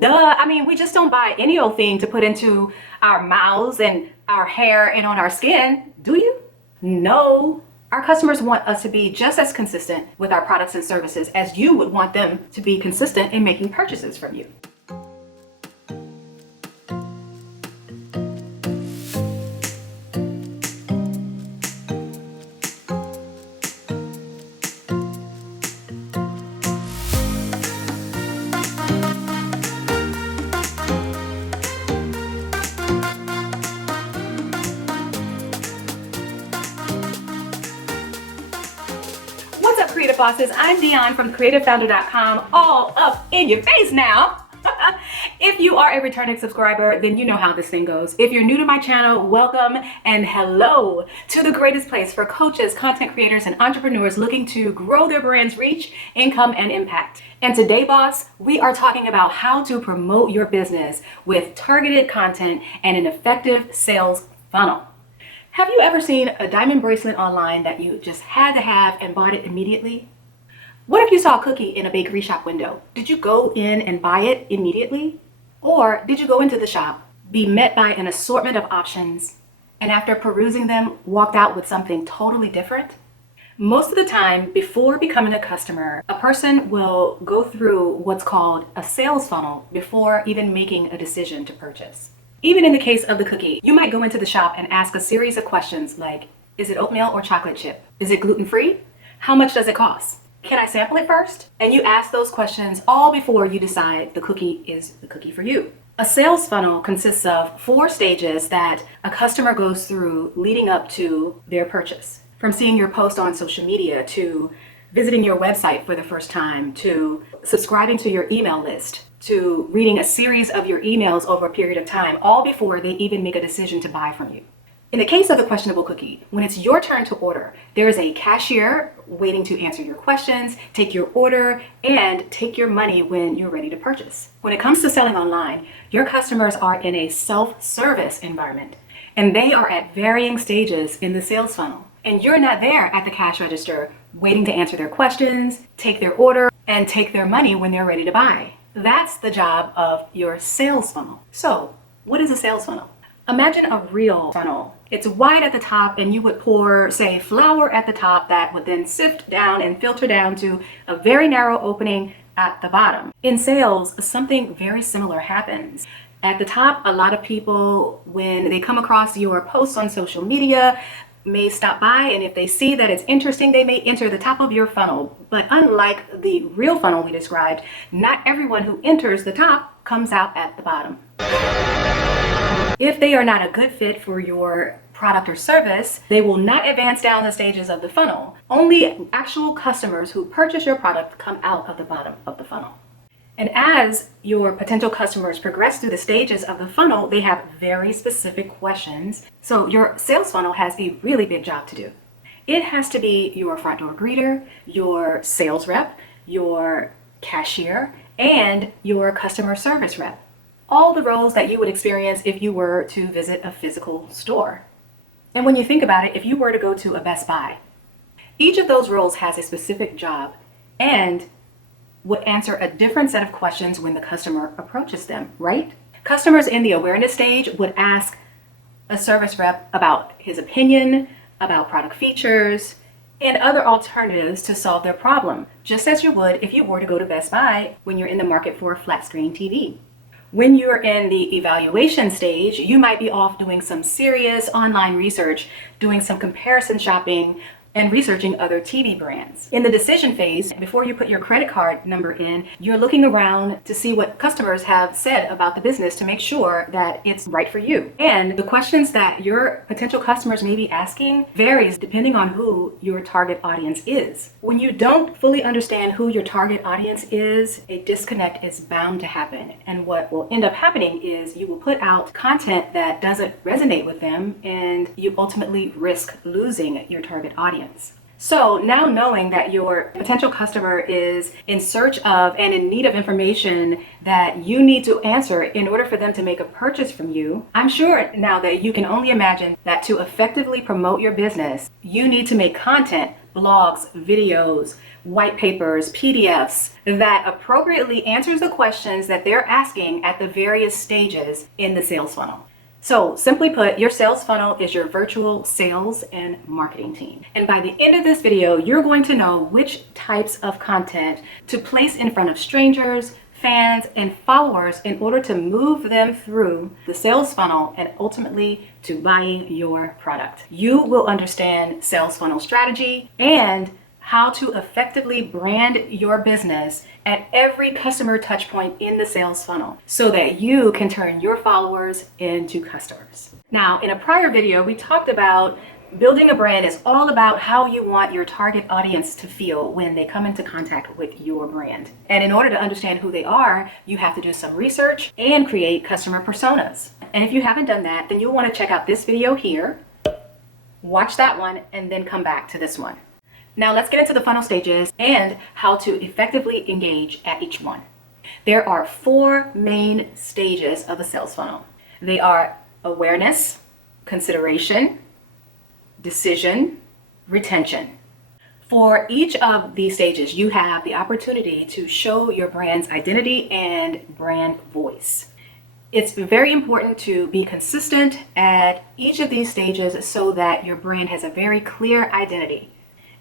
Duh. I mean, we just don't buy any old thing to put into our mouths and our hair and on our skin, do you? No. Our customers want us to be just as consistent with our products and services as you would want them to be consistent in making purchases from you. What's up, Creative Bosses? I'm Dion from CreativeFounder.com, all up in your face now. If you are a returning subscriber, then you know how this thing goes. If you're new to my channel, welcome and hello to the greatest place for coaches, content creators, and entrepreneurs looking to grow their brand's reach, income, and impact. And today, boss, we are talking about how to promote your business with targeted content and an effective sales funnel. Have you ever seen a diamond bracelet online that you just had to have and bought it immediately? What if you saw a cookie in a bakery shop window? Did you go in and buy it immediately? Or did you go into the shop, be met by an assortment of options, and after perusing them, walked out with something totally different? Most of the time, before becoming a customer, a person will go through what's called a sales funnel before even making a decision to purchase. Even in the case of the cookie, you might go into the shop and ask a series of questions like, is it oatmeal or chocolate chip? Is it gluten-free? How much does it cost? Can I sample it first? And you ask those questions all before you decide the cookie is the cookie for you. A sales funnel consists of 4 stages that a customer goes through leading up to their purchase. From seeing your post on social media, to visiting your website for the first time, to subscribing to your email list, to reading a series of your emails over a period of time, all before they even make a decision to buy from you. In the case of the questionable cookie, when it's your turn to order, there is a cashier waiting to answer your questions, take your order, and take your money when you're ready to purchase. When it comes to selling online, your customers are in a self-service environment, and they are at varying stages in the sales funnel. And you're not there at the cash register waiting to answer their questions, take their order, and take their money when they're ready to buy. That's the job of your sales funnel. So, what is a sales funnel? Imagine a real funnel. It's wide at the top, and you would pour, say, flour at the top that would then sift down and filter down to a very narrow opening at the bottom. In sales, something very similar happens. At the top, a lot of people, when they come across your posts on social media, may stop by, and if they see that it's interesting, they may enter the top of your funnel. But unlike the real funnel we described, not everyone who enters the top comes out at the bottom. If they are not a good fit for your product or service, they will not advance down the stages of the funnel. Only actual customers who purchase your product come out of the bottom of the funnel. And as your potential customers progress through the stages of the funnel, they have very specific questions. So your sales funnel has a really big job to do. It has to be your front door greeter, your sales rep, your cashier, and your customer service rep. All the roles that you would experience if you were to visit a physical store. And when you think about it, if you were to go to a Best Buy, each of those roles has a specific job and would answer a different set of questions when the customer approaches them, right? Customers in the awareness stage would ask a service rep about his opinion, about product features, and other alternatives to solve their problem, just as you would if you were to go to Best Buy when you're in the market for a flat screen TV. When you're in the evaluation stage, you might be off doing some serious online research, doing some comparison shopping, and researching other TV brands. In the decision phase, before you put your credit card number in, you're looking around to see what customers have said about the business to make sure that it's right for you. And the questions that your potential customers may be asking varies depending on who your target audience is. When you don't fully understand who your target audience is, a disconnect is bound to happen. And what will end up happening is you will put out content that doesn't resonate with them, and you ultimately risk losing your target audience. So now knowing that your potential customer is in search of and in need of information that you need to answer in order for them to make a purchase from you, I'm sure now that you can only imagine that to effectively promote your business, you need to make content blogs, videos, white papers, PDFs that appropriately answers the questions that they're asking at the various stages in the sales funnel. So simply put, your sales funnel is your virtual sales and marketing team. And by the end of this video, you're going to know which types of content to place in front of strangers, fans, and followers in order to move them through the sales funnel and ultimately to buying your product. You will understand sales funnel strategy and how to effectively brand your business at every customer touch point in the sales funnel so that you can turn your followers into customers. Now, in a prior video, we talked about building a brand is all about how you want your target audience to feel when they come into contact with your brand. And in order to understand who they are, you have to do some research and create customer personas. And if you haven't done that, then you'll want to check out this video here, watch that one, and then come back to this one. Now let's get into the funnel stages and how to effectively engage at each one. There are 4 main stages of a sales funnel. They are awareness, consideration, decision, retention. For each of these stages, you have the opportunity to show your brand's identity and brand voice. It's very important to be consistent at each of these stages so that your brand has a very clear identity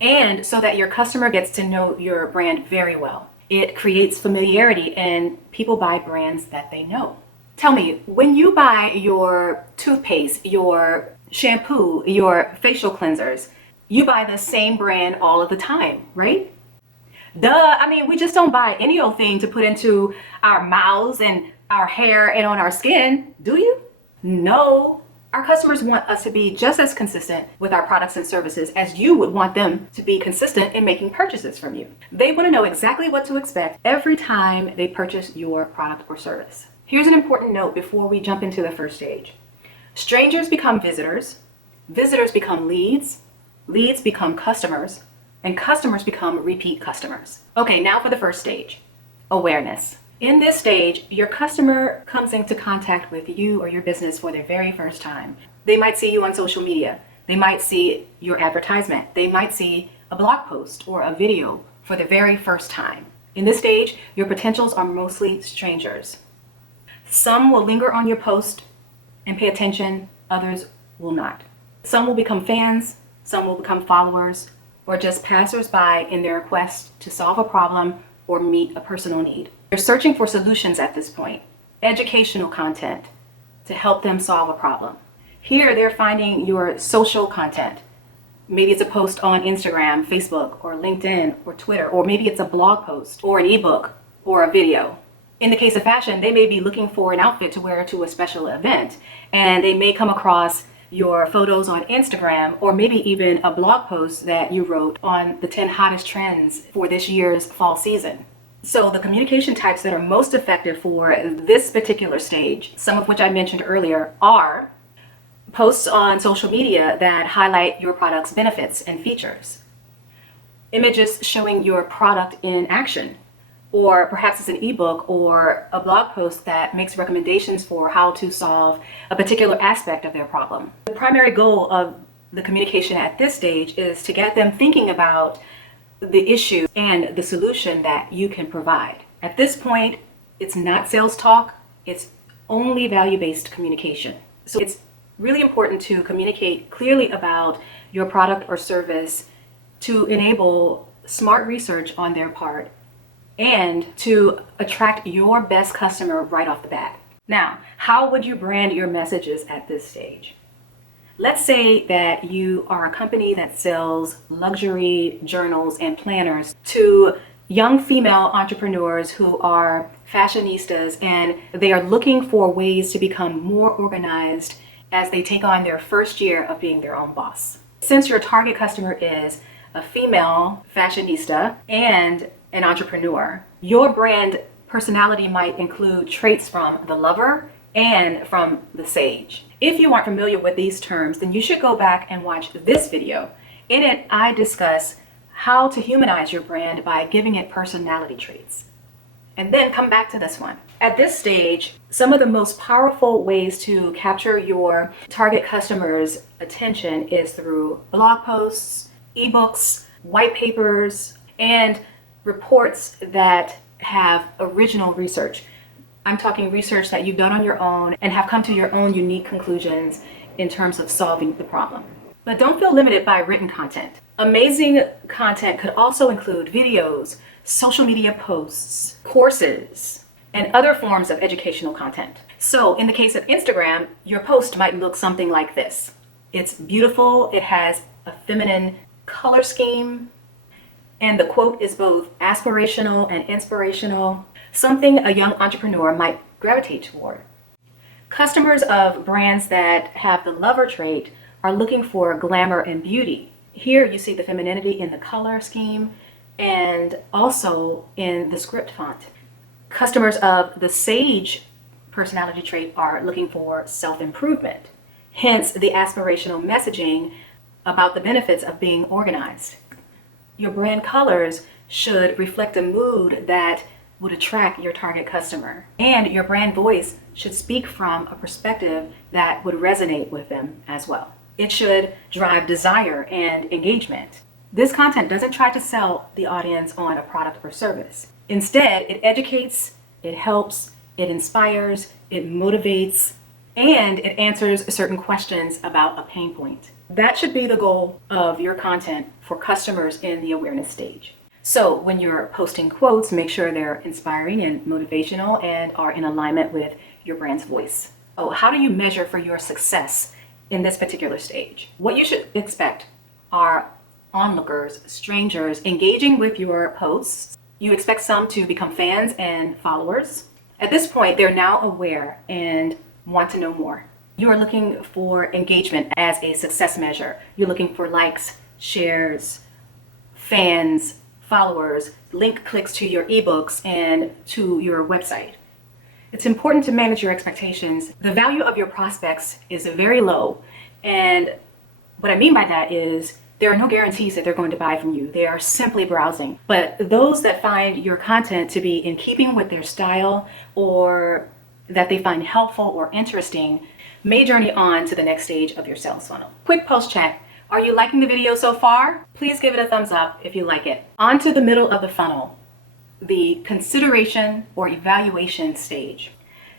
and so that your customer gets to know your brand very well. It creates familiarity and people buy brands that they know. Tell me, when you buy your toothpaste, your shampoo, your facial cleansers, you buy the same brand all of the time, right? Duh, I mean, we just don't buy any old thing to put into our mouths and our hair and on our skin, do you? No. Our customers want us to be just as consistent with our products and services as you would want them to be consistent in making purchases from you. They want to know exactly what to expect every time they purchase your product or service. Here's an important note before we jump into the first stage. Strangers become visitors, visitors become leads, leads become customers, and customers become repeat customers. Okay, now for the first stage, awareness. In this stage, your customer comes into contact with you or your business for their very first time. They might see you on social media. They might see your advertisement. They might see a blog post or a video for the very first time. In this stage, your potentials are mostly strangers. Some will linger on your post and pay attention, others will not. Some will become fans, some will become followers, or just passersby in their quest to solve a problem or meet a personal need. They're searching for solutions at this point, educational content to help them solve a problem. Here, they're finding your social content. Maybe it's a post on Instagram, Facebook, or LinkedIn, or Twitter, or maybe it's a blog post, or an ebook, or a video. In the case of fashion, they may be looking for an outfit to wear to a special event, and they may come across your photos on Instagram, or maybe even a blog post that you wrote on the 10 hottest trends for this year's fall season. So the communication types that are most effective for this particular stage, some of which I mentioned earlier, are posts on social media that highlight your product's benefits and features, images showing your product in action, or perhaps it's an ebook or a blog post that makes recommendations for how to solve a particular aspect of their problem. The primary goal of the communication at this stage is to get them thinking about the issue and the solution that you can provide. At this point, it's not sales talk, it's only value-based communication. So it's really important to communicate clearly about your product or service to enable smart research on their part and to attract your best customer right off the bat. Now, how would you brand your messages at this stage? Let's say that you are a company that sells luxury journals and planners to young female entrepreneurs who are fashionistas and they are looking for ways to become more organized as they take on their first year of being their own boss. Since your target customer is a female fashionista and an entrepreneur, your brand personality might include traits from the lover and from the sage. If you aren't familiar with these terms, then you should go back and watch this video. In it, I discuss how to humanize your brand by giving it personality traits. And then come back to this one. At this stage, some of the most powerful ways to capture your target customer's attention is through blog posts, ebooks, white papers, and reports that have original research. I'm talking research that you've done on your own and have come to your own unique conclusions in terms of solving the problem. But don't feel limited by written content. Amazing content could also include videos, social media posts, courses, and other forms of educational content. So in the case of Instagram, your post might look something like this. It's beautiful, it has a feminine color scheme, and the quote is both aspirational and inspirational, something a young entrepreneur might gravitate toward. Customers of brands that have the lover trait are looking for glamour and beauty. Here you see the femininity in the color scheme and also in the script font. Customers of the sage personality trait are looking for self-improvement, hence the aspirational messaging about the benefits of being organized. Your brand colors should reflect a mood that would attract your target customer, and your brand voice should speak from a perspective that would resonate with them as well. It should drive desire and engagement. This content doesn't try to sell the audience on a product or service. Instead, it educates, it helps, it inspires, it motivates, and it answers certain questions about a pain point. That should be the goal of your content for customers in the awareness stage. So when you're posting quotes, make sure they're inspiring and motivational and are in alignment with your brand's voice. So how do you measure for your success in this particular stage? What you should expect are onlookers, strangers engaging with your posts. You expect some to become fans and followers. At this point, they're now aware and want to know more. You are looking for engagement as a success measure. You're looking for likes, shares, fans, followers, link clicks to your ebooks and to your website. It's important to manage your expectations. The value of your prospects is very low. And what I mean by that is there are no guarantees that they're going to buy from you. They are simply browsing. But those that find your content to be in keeping with their style or that they find helpful or interesting may journey on to the next stage of your sales funnel. Quick post check. Are you liking the video so far? Please give it a thumbs up if you like it. On to the middle of the funnel, the consideration or evaluation stage.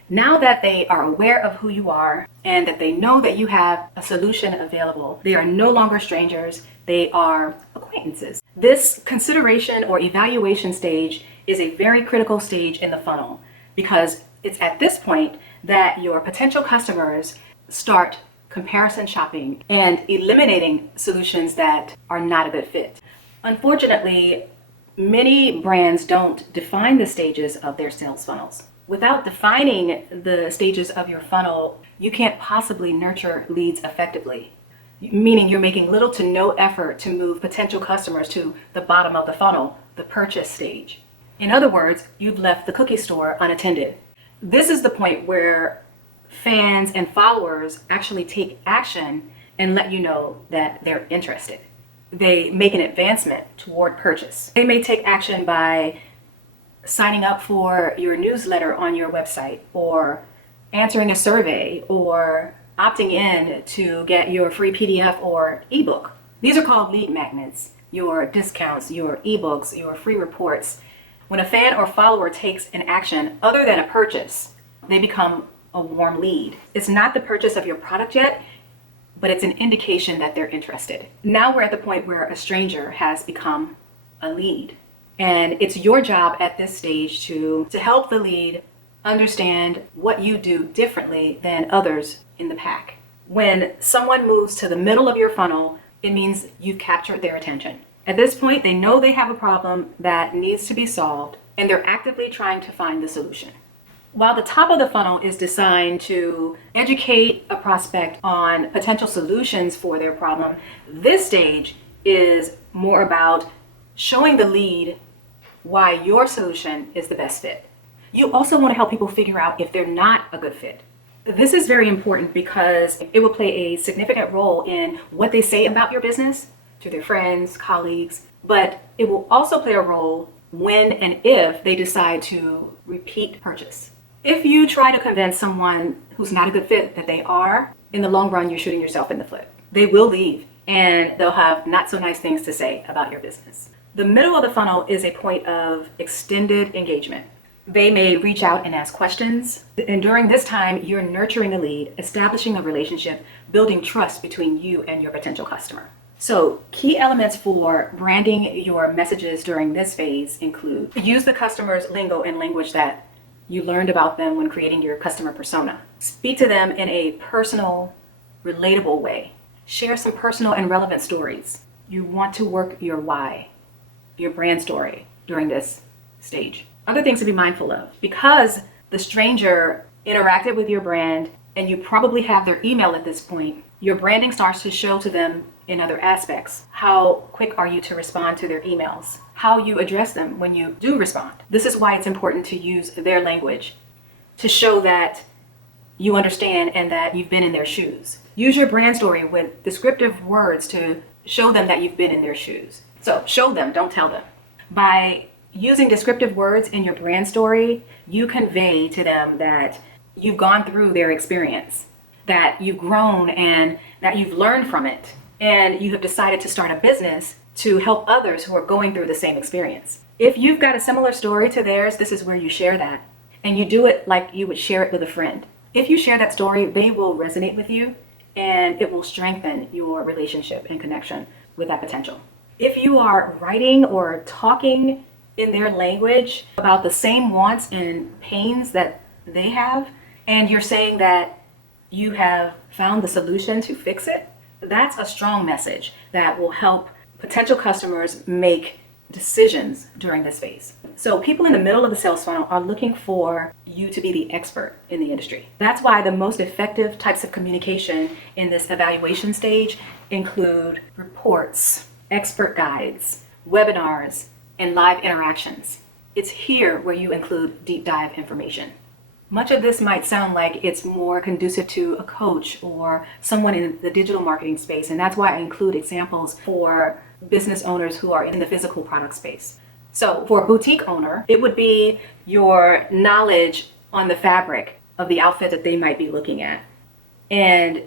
Now that they are aware of who you are and that they know that you have a solution available, they are no longer strangers, they are acquaintances. This consideration or evaluation stage is a very critical stage in the funnel because it's at this point that your potential customers start comparison shopping and eliminating solutions that are not a good fit. Unfortunately, many brands don't define the stages of their sales funnels. Without defining the stages of your funnel, you can't possibly nurture leads effectively, meaning you're making little to no effort to move potential customers to the bottom of the funnel, the purchase stage. In other words, you've left the cookie store unattended. This is the point where fans and followers actually take action and let you know that they're interested. They make an advancement toward purchase. They may take action by signing up for your newsletter on your website or answering a survey or opting in to get your free PDF or ebook. These are called lead magnets, your discounts, your ebooks, your free reports. When a fan or follower takes an action other than a purchase, they become a warm lead. It's not the purchase of your product yet, but it's an indication that they're interested. Now we're at the point where a stranger has become a lead. And it's your job at this stage to help the lead understand what you do differently than others in the pack. When someone moves to the middle of your funnel, it means you've captured their attention. At this point, they know they have a problem that needs to be solved, and they're actively trying to find the solution. While the top of the funnel is designed to educate a prospect on potential solutions for their problem, this stage is more about showing the lead why your solution is the best fit. You also want to help people figure out if they're not a good fit. This is very important because it will play a significant role in what they say about your business to their friends, colleagues, but it will also play a role when and if they decide to repeat purchase. If you try to convince someone who's not a good fit that they are, in the long run, you're shooting yourself in the foot. They will leave and they'll have not so nice things to say about your business. The middle of the funnel is a point of extended engagement. They may reach out and ask questions. And during this time, you're nurturing a lead, establishing a relationship, building trust between you and your potential customer. So key elements for branding your messages during this phase include: use the customer's lingo and language that you learned about them when creating your customer persona. Speak to them in a personal, relatable way. Share some personal and relevant stories. You want to work your why, your brand story during this stage. Other things to be mindful of: because the stranger interacted with your brand and you probably have their email at this point, your branding starts to show to them in other aspects. How quick are you to respond to their emails? How you address them when you do respond. This is why it's important to use their language to show that you understand and that you've been in their shoes. Use your brand story with descriptive words to show them that you've been in their shoes. So show them, don't tell them. By using descriptive words in your brand story, you convey to them that you've gone through their experience, that you've grown and that you've learned from it, and you have decided to start a business to help others who are going through the same experience. If you've got a similar story to theirs, this is where you share that. And you do it like you would share it with a friend. If you share that story, they will resonate with you and it will strengthen your relationship and connection with that potential. If you are writing or talking in their language about the same wants and pains that they have, and you're saying that you have found the solution to fix it, that's a strong message that will help potential customers make decisions during this phase. So people in the middle of the sales funnel are looking for you to be the expert in the industry. That's why the most effective types of communication in this evaluation stage include reports, expert guides, webinars, and live interactions. It's here where you include deep dive information. Much of this might sound like it's more conducive to a coach or someone in the digital marketing space, and that's why I include examples for business owners who are in the physical product space. So for a boutique owner, it would be your knowledge on the fabric of the outfit that they might be looking at, and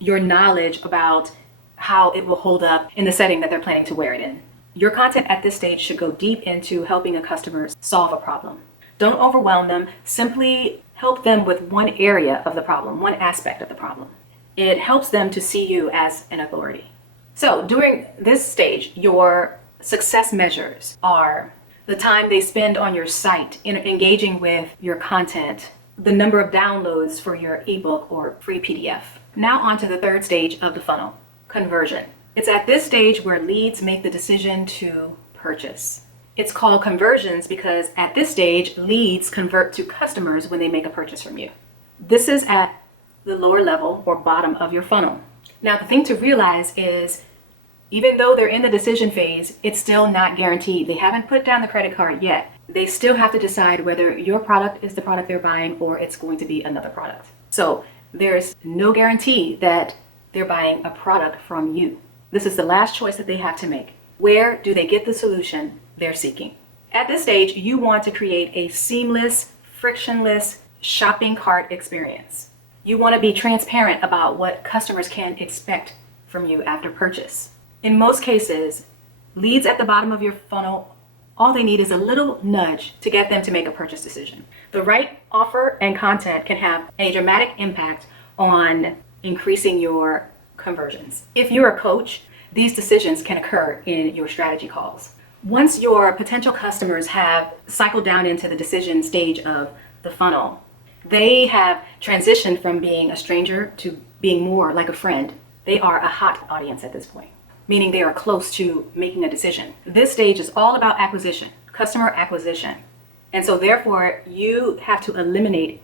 your knowledge about how it will hold up in the setting that they're planning to wear it in. Your content at this stage should go deep into helping a customer solve a problem. Don't overwhelm them. Simply help them with one area of the problem, one aspect of the problem. It helps them to see you as an authority. So during this stage, your success measures are the time they spend on your site in engaging with your content, the number of downloads for your ebook or free PDF. Now on to the third stage of the funnel, conversion. It's at this stage where leads make the decision to purchase. It's called conversions because at this stage, leads convert to customers when they make a purchase from you. This is at the lower level or bottom of your funnel. Now, the thing to realize is even though they're in the decision phase, it's still not guaranteed. They haven't put down the credit card yet. They still have to decide whether your product is the product they're buying or it's going to be another product. So there's no guarantee that they're buying a product from you. This is the last choice that they have to make. Where do they get the solution they're seeking? At this stage, you want to create a seamless, frictionless shopping cart experience. You want to be transparent about what customers can expect from you after purchase. In most cases, leads at the bottom of your funnel, all they need is a little nudge to get them to make a purchase decision. The right offer and content can have a dramatic impact on increasing your conversions. If you're a coach, these decisions can occur in your strategy calls. Once your potential customers have cycled down into the decision stage of the funnel, they have transitioned from being a stranger to being more like a friend. They are a hot audience at this point, meaning they are close to making a decision. This stage is all about acquisition, customer acquisition. And so therefore, you have to eliminate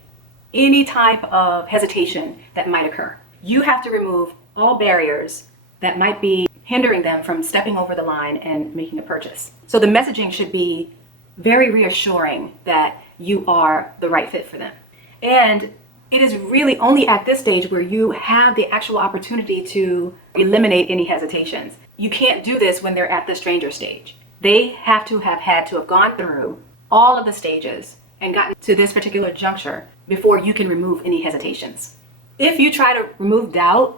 any type of hesitation that might occur. You have to remove all barriers that might be hindering them from stepping over the line and making a purchase. So the messaging should be very reassuring that you are the right fit for them. And it is really only at this stage where you have the actual opportunity to eliminate any hesitations. You can't do this when they're at the stranger stage. They have to have had to have gone through all of the stages and gotten to this particular juncture before you can remove any hesitations. If you try to remove doubt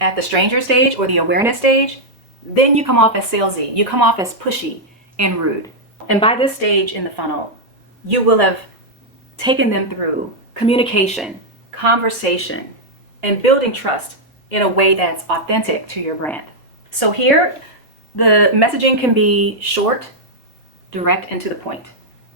at the stranger stage or the awareness stage, then you come off as salesy. You come off as pushy and rude. And by this stage in the funnel, you will have taken them through communication, conversation, and building trust in a way that's authentic to your brand. So here, the messaging can be short, direct, and to the point,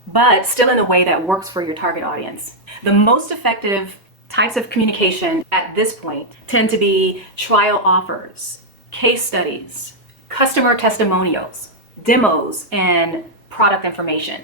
but still in a way that works for your target audience. The most effective types of communication at this point tend to be trial offers, case studies, customer testimonials, demos, and product information.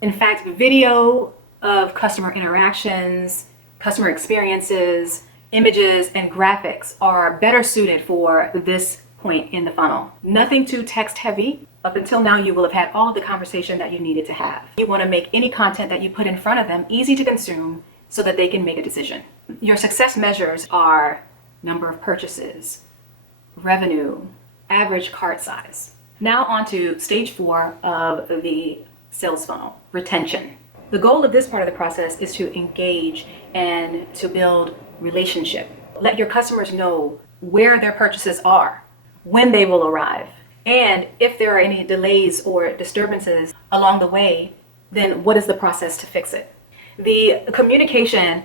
In fact, video of customer interactions, customer experiences, images, and graphics are better suited for this point in the funnel. Nothing too text heavy. Up until now, you will have had all of the conversation that you needed to have. You want to make any content that you put in front of them easy to consume so that they can make a decision. Your success measures are number of purchases, revenue, average cart size. Now on to stage 4 of the sales funnel, retention. The goal of this part of the process is to engage and to build relationship. Let your customers know where their purchases are, when they will arrive, and if there are any delays or disturbances along the way, then what is the process to fix it? The communication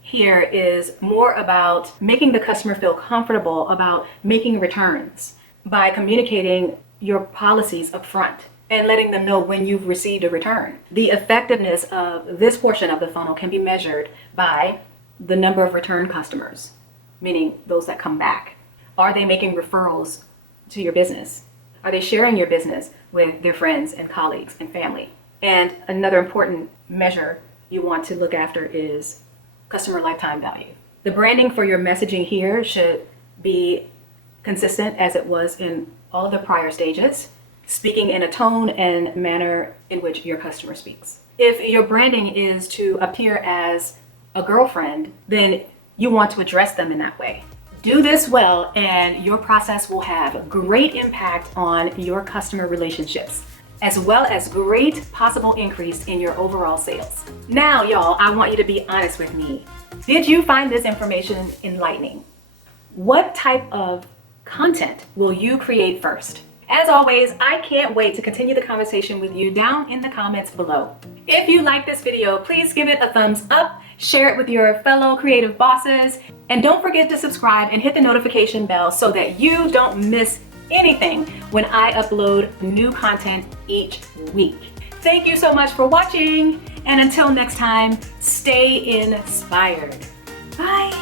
here is more about making the customer feel comfortable about making returns by communicating your policies up front and letting them know when you've received a return. The effectiveness of this portion of the funnel can be measured by the number of return customers, meaning those that come back. Are they making referrals to your business? Are they sharing your business with their friends and colleagues and family? And another important measure you want to look after is customer lifetime value. The branding for your messaging here should be consistent as it was in all of the prior stages, speaking in a tone and manner in which your customer speaks. If your branding is to appear as a girlfriend, then you want to address them in that way. Do this well, and your process will have great impact on your customer relationships, as well as great possible increase in your overall sales. Now, y'all, I want you to be honest with me. Did you find this information enlightening? What type of content will you create first? As always, I can't wait to continue the conversation with you down in the comments below. If you like this video, please give it a thumbs up, share it with your fellow creative bosses, and don't forget to subscribe and hit the notification bell so that you don't miss anything when I upload new content each week. Thank you so much for watching, and until next time, stay inspired. Bye.